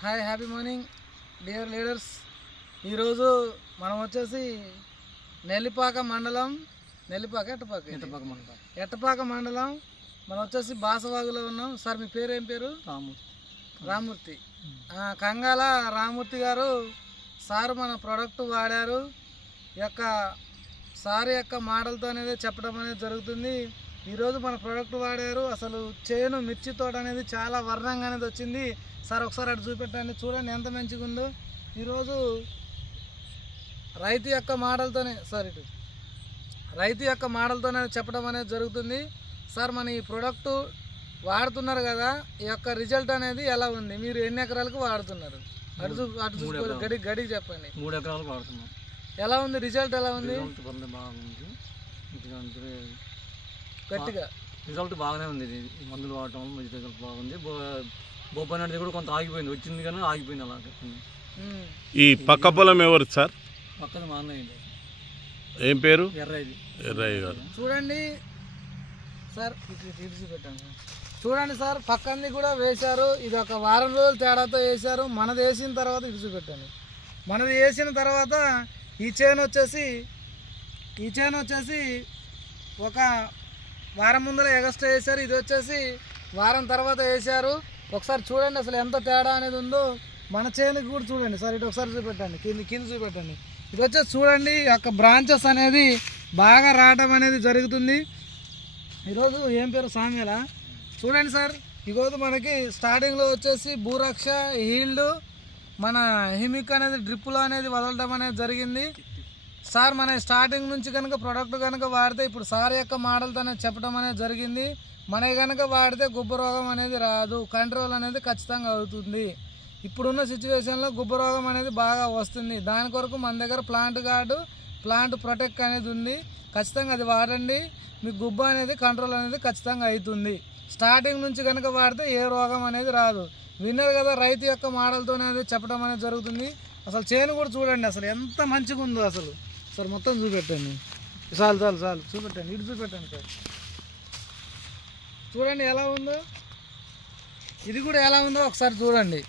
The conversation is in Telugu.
Hi happy morning dear leaders. ఈరోజు మనం వచ్చేసి నెల్లిపాక మండలం ఎట్టపాక మండలం మనం వచ్చేసి బాసవాగులో ఉన్నాం. సార్ మీ పేరు ఏం పేరు? రామూర్తి. కంగాల రామూర్తి గారు సార్ మన ప్రోడక్ట్ వాడారు. సార్ యొక్క మోడల్తో అనేది చెప్పడం అనేది జరుగుతుంది. ఈరోజు మన ప్రోడక్ట్ వాడారు. అసలు చేను మిర్చి తోట అనేది చాలా వర్ణంగా అనేది వచ్చింది. సార్ ఒకసారి అటు చూపెట్టండి, చూడండి ఎంత మంచిగా ఉందో. ఈరోజు రైతు యొక్క మోడల్తోనే చెప్పడం అనేది జరుగుతుంది. సార్ మన ఈ ప్రోడక్ట్ వాడుతున్నారు కదా, ఈ యొక్క రిజల్ట్ అనేది ఎలా ఉంది? మీరు ఎన్ని ఎకరాలకు వాడుతున్నారు? అటు చూసుకోండి, గడికి చెప్పండి. 3 ఎకరాలకు వాడుతున్నాం. ఎలా ఉంది రిజల్ట్? ఎలా ఉంది? గట్టిగా రిజల్ట్ బాగానే ఉంది. మందులు వాడటం మంచి రిజల్ట్ బాగుంది. బొబ్బన్ అనేది కూడా కొంత ఆగిపోయింది, వచ్చింది కానీ ఆగిపోయింది. అలా ఈ పక్క పొలం ఎవరు సార్? పక్కన మా అన్నయ్య. ఏం పేరు? ఎర్రయ్య గారు. చూడండి సార్, పెట్టండి. చూడండి సార్, పక్కనది కూడా వేశారు. ఇది ఒక వారం రోజులు తేడాతో వేశారు. మనది వేసిన తర్వాత ఇటు చూపెట్టండి. మనది వేసిన తర్వాత ఈ చేను వచ్చేసి ఒక వారం ముందర ఎగస్ట్రా వేశారు. ఇది వచ్చేసి వారం తర్వాత వేశారు. ఒకసారి చూడండి అసలు ఎంత తేడా అనేది ఉందో. మన చేనుకి కూడా చూడండి సార్, ఇటు ఒకసారి చూపెట్టండి, కింద చూపెట్టండి. ఇది వచ్చేసి చూడండి, ఈ యొక్క బ్రాంచెస్ అనేది బాగా రావడం అనేది జరుగుతుంది. ఈరోజు ఏం పేరు? సామ్యాలా. చూడండి సార్, ఈరోజు మనకి స్టార్టింగ్లో వచ్చేసి భూరక్ష హీల్డ్ మన హిమిక్ అనేది డ్రిప్పులో అనేది వదలడం అనేది జరిగింది. సార్ మన స్టార్టింగ్ నుంచి కనుక ప్రోడక్ట్ కనుక వాడితే, ఇప్పుడు సార్ యొక్క మోడల్తోనే చెప్పడం అనేది జరిగింది, మన కనుక వాడితే గుబ్బ రోగం అనేది రాదు, కంట్రోల్ అనేది ఖచ్చితంగా అవుతుంది. ఇప్పుడున్న సిచ్యువేషన్లో గుబ్బ రోగం అనేది బాగా వస్తుంది. దాని కొరకు మన దగ్గర ప్లాంట్ గార్డు, ప్లాంట్ ప్రొటెక్ట్ అనేది ఉంది. ఖచ్చితంగా అది వాడండి, మీ గుబ్బ అనేది కంట్రోల్ అనేది ఖచ్చితంగా అవుతుంది. స్టార్టింగ్ నుంచి కనుక వాడితే ఏ రోగం అనేది రాదు. విన్నర్ కదా, రైతు యొక్క మోడల్తోనే అనేది చెప్పడం అనేది జరుగుతుంది. అసలు చేను కూడా చూడండి అసలు ఎంత మంచిగా ఉందో. అసలు సార్ మొత్తం చూపెట్టండి, చాలు చూపెట్టండి, ఇటు చూపెట్టండి సార్. చూడండి ఎలా ఉందో, ఇది కూడా ఎలా ఉందో ఒకసారి చూడండి.